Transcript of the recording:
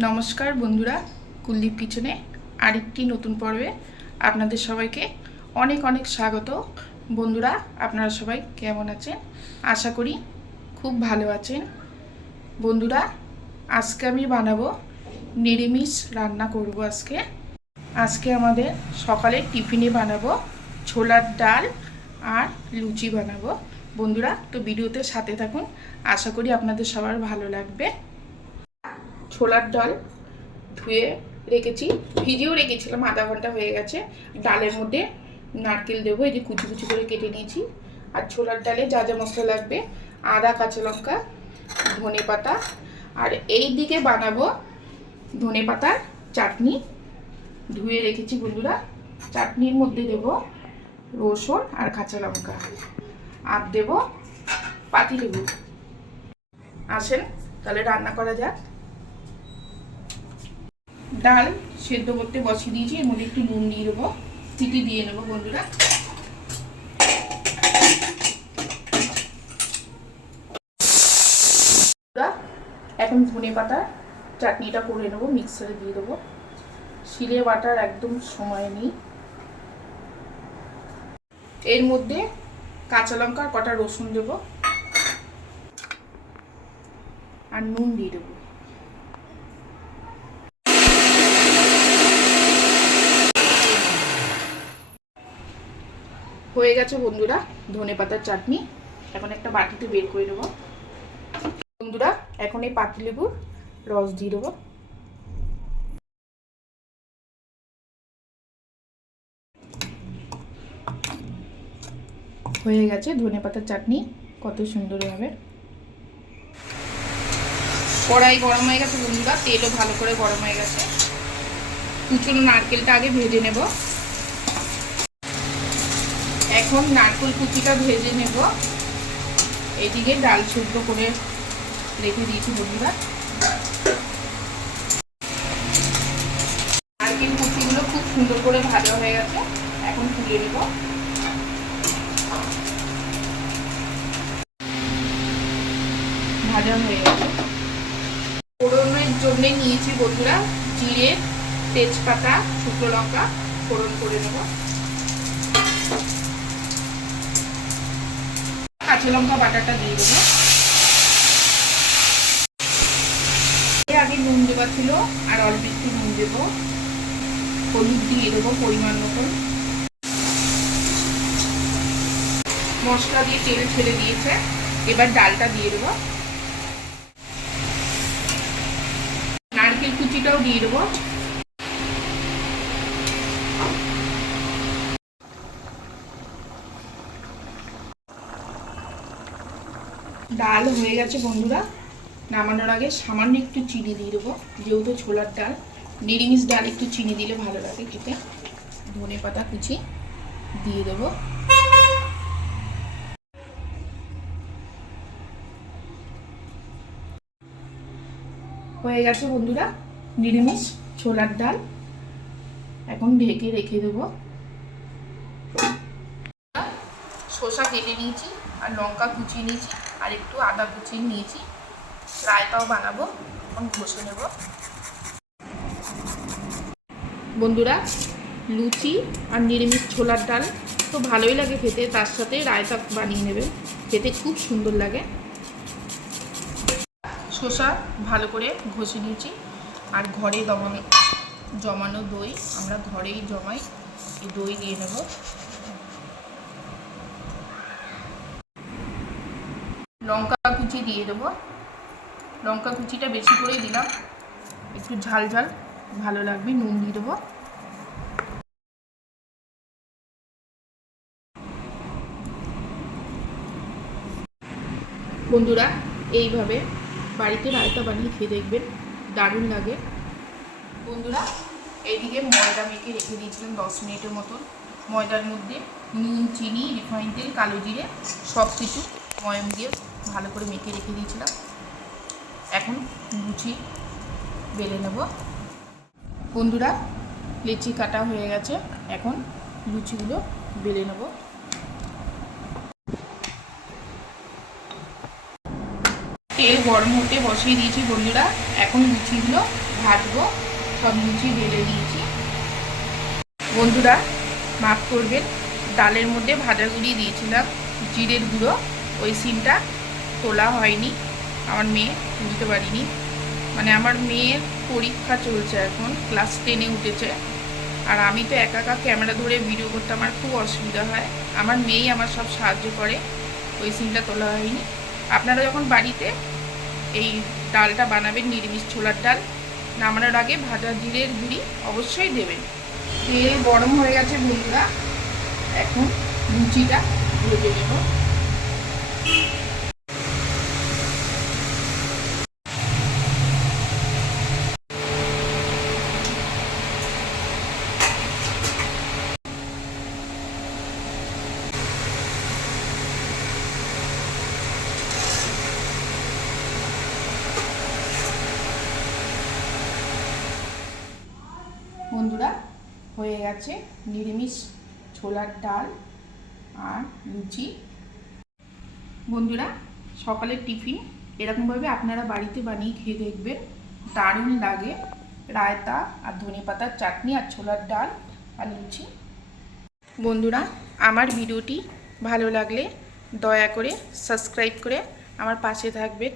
নমস্কার বন্ধুরা, কুলদীপ কিচেনে আরেকটি নতুন পর্বে আপনাদের সবাইকে অনেক অনেক স্বাগত। বন্ধুরা, আপনারা সবাই কেমন আছেন? আশা করি খুব ভালো আছেন। বন্ধুরা, আজকে আমি বানাবো নিরামিষ রান্না করব। আজকে আমাদের সকালে টিফিনে বানাবো ছোলার ডাল আর লুচি বানাবো। বন্ধুরা, তো ভিডিওতে সাথে থাকুন, আশা করি আপনাদের সবার ভালো লাগবে। ছোলার ডাল ধুয়ে রেখেছি, ভিজিয়েও রেখেছিলাম, আধা ঘন্টা হয়ে গেছে। ডালের মধ্যে নারকেল দেবো, এই যে কুচি কুচি করে কেটে নিয়েছি। আর ছোলার ডালে যা যা মশলা লাগবে, আদা, কাঁচা লঙ্কা, ধনে পাতা, আর এই দিকে বানাবো ধনে পাতার চাটনি। ধুয়ে রেখেছি বন্ধুরা। চাটনির মধ্যে দেব রসুন আর কাঁচা লঙ্কা, আর দেব পাতিলেবু। আসেন তাহলে রান্না করা যাক। ডাল সেদ্ধ করতে বসিয়ে দিয়েছি, এর মধ্যে একটু নুন দিয়ে দেবো, সিটি দিয়ে নেবো বন্ধুরা। এখন ধনে পাতার চাটনিটা করে নেবো, মিক্সারে দিয়ে দেবো। শিলে বাটার একদম সময় নেই। এর মধ্যে কাঁচা লঙ্কা আর কটা রসুন দেবো, আর নুন দিয়ে দেবো। হয়ে গেছে বন্ধুরা ধনে পাতার চাটনি। এখন একটা বাটিতে বের করে দেবো বন্ধুরা। এখন এই পাতিলেবুর রস দিয়ে দেবো। হয়ে গেছে ধনে পাতার চাটনি, কত সুন্দরভাবে। কড়াই গরম হয়ে গেছে বন্ধুরা, তেলও ভালো করে গরম হয়ে গেছে। কুচনো নারকেলটা আগে ভেজে নেব। এখন নারকেল কুচিটা ভেজে নেব। এদিকে ডাল সেদ্ধ করে রেখে দিয়েছি বন্ধুরা। নারকেল কুচিগুলো খুব সুন্দর করে ভাজা হয়ে গেছে, এখন তুলে নেব। ভাজা হয়ে গেছে। ফোড়নের জন্য নিয়েছি বন্ধুরা জিরে, তেজপাতা, শুকনো লঙ্কা, ফোড়ন করে নেব। কাঁচা লঙ্কা বাটাটা দিয়ে দেবো। আগে নুন দেওয়া ছিল, আর অল্প একটু নুন দেবো। হলুদ দিয়ে দেবো পরিমাণ মতন। মশলা দিয়ে তেল ছেড়ে দিয়েছে, এবার ডালটা দিয়ে দেবো। নারকেল কুচিটাও দিয়ে দেবো। ডাল হয়ে গেছে বন্ধুরা। নামানোর আগে সামান্য একটু চিনি দিয়ে দেবো, যেহেতু ছোলার ডাল, নিরামিষ ডাল একটু চিনি দিলে ভালো লাগে খেতে। ধনে পাতা কুচি দিয়ে দেবো। হয়ে গেছে বন্ধুরা নিরামিষ ছোলার ডাল। এখন ঢেকে রেখে দেবো। শসা কেটে নিয়েছি, আর লঙ্কা কুচিয়ে নিয়েছি, আর একটু আদা কুচিয়ে নিয়েছি। রায়তাও বানাবো, এখন ঘষে নেব বন্ধুরা। লুচি আর নিরামিষ ছোলার ডাল তো ভালোই লাগে খেতে, তার সাথে রায়তা বানিয়ে নেবেন, খেতে খুব সুন্দর লাগে। শসা ভালো করে ঘষে নিয়েছি, আর ঘরে জমানো দই, আমরা ঘরেই জমাই, এই দই দিয়ে নেব। লঙ্কা কুচি দিয়ে দেবো। লঙ্কা কুচিটা বেশি করেই দিলাম, একটু ঝাল ঝাল ভালো লাগবে। নুন দিয়ে দেবো। বন্ধুরা, এইভাবে বাড়িতে রায়তা বানিয়ে খেয়ে দেখবেন, দারুণ লাগে। বন্ধুরা, এইদিকে ময়দা মেখে রেখে দিয়েছিলাম 10 মিনিটের মতন। ময়দার মধ্যে নুন, চিনি, রিফাইন তেল, কালো জিরে সব কিছু ময়ম দিয়ে ভালো করে মেখে রেখে দিয়েছিলাম। এখন লুচি বেলে নেব বন্ধুরা। লেচি কাটা হয়ে গেছে, এখন লুচিগুলো বেলে নেব। তেল গরম হতে বসিয়ে দিয়েছি বন্ধুরা। এখন লুচিগুলো ভাজবো। সব লুচি ঢেলে দিয়েছি। বন্ধুরা মাফ করবেন, ডালের মধ্যে ভাজা গুঁড়ি দিয়েছিলাম, জিরের গুঁড়ো। ওই সিমটা তোলা হয়নি, আমার মেয়ে তুলতে পারিনি। মানে আমার মেয়ের পরীক্ষা চলছে, এখন ক্লাস 10-এ উঠেছে। আর আমি তো একা একা ক্যামেরা ধরে ভিডিও করতে আমার খুব অসুবিধা হয়। আমার মেয়েই আমার সব সাহায্য করে। ওই সিমটা তোলা হয়নি। আপনারা যখন বাড়িতে এই ডালটা বানাবেন, নিরামিষ ছোলার ডাল, নামানোর আগে ভাজা জিরের গুঁড়ি অবশ্যই দেবেন। তেল গরম হয়ে গেছে বন্ধুরা, এখন লুচিটা ভেজে নেব। বন্ধুরা হয়ে গেছে নিরামিষ ছোলার ডাল আর লুচি। বন্ধুরা সকালের টিফিন এরকমভাবে আপনারা বাড়িতে বানিয়ে খেয়ে দেখবেন, দারুণ লাগে। রায়তা আর ধনেপাতার চাটনি আর ছোলার ডাল আর লুচি। বন্ধুরা আমার ভিডিওটি ভালো লাগলে দয়া করে সাবস্ক্রাইব করে আমার পাশে থাকবেন।